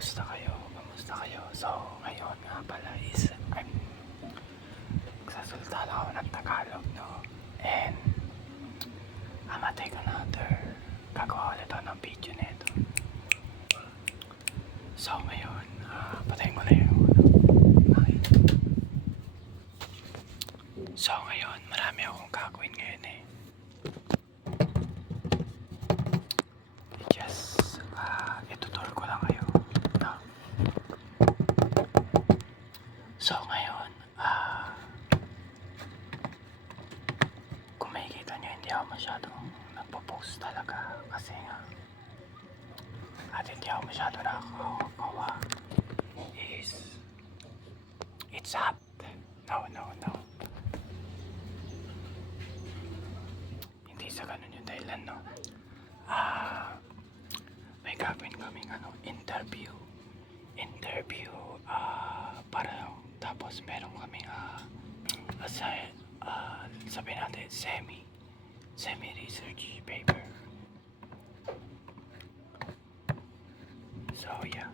Kamusta kayo? Kamusta kayo? So, ngayon nga pala is magsasalita lang ako ng Tagalog, no? And I'm gonna take another gagawa ulit ako ng video nito. So, ngayon, patayin ko na yung okay. So, ngayon, marami akong gagawin ngayon eh. Just, itutur ko lang kayo, no? So, ngayon, kung makikita nyo, hindi ako masyadong nagpo-post talaga kasi nga at hindi ako masyado nakakagawa is it's hot. No. Hindi sa ganun yung dahilan, no? May gagawin kaming interview para tapos meron kaming sabi natin semi research paper. So yeah.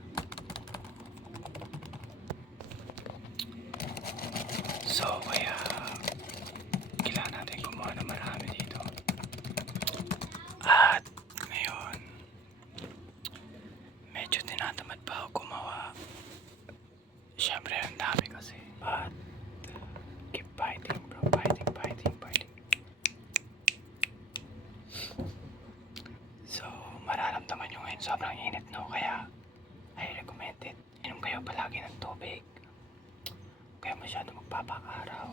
So kaya kailangan natin gumawa ng marami dito. At ngayon medyo tinatamad pa ako gumawa. Siyempre ang dami kasi. But keep fighting, bro. Fighting. So mararamdaman nyo ngayon sobrang init, no? Kaya I recommend it. Inom kayo palagi ng tubig. Kaya masyado magpapakaraw.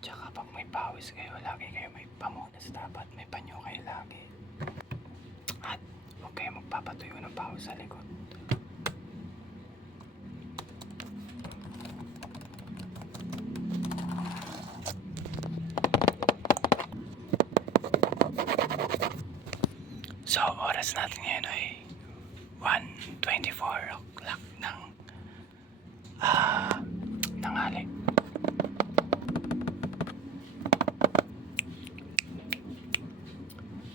Tsaka pag may pawis kayo, lagi kayo may pamunas dapat. May panyo kayo lagi. At huwag kayo magpapatuyo ng pawis sa likod. So, oras natin ngayon ay 1:24 o'clock ng tanghali.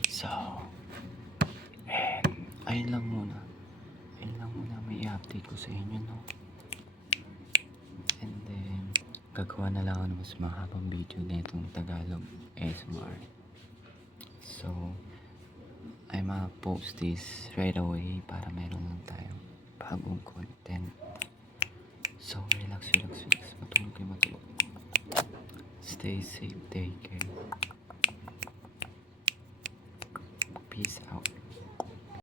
So, and ayun lang muna may i-update ko sa inyo, no? And then gagawa na lang ako ng mas mahabang video na itong Tagalog ASMR. So I'm gonna post this right away para meron lang tayong bagong content. So relax. Matulog. Stay safe, take care. Peace out.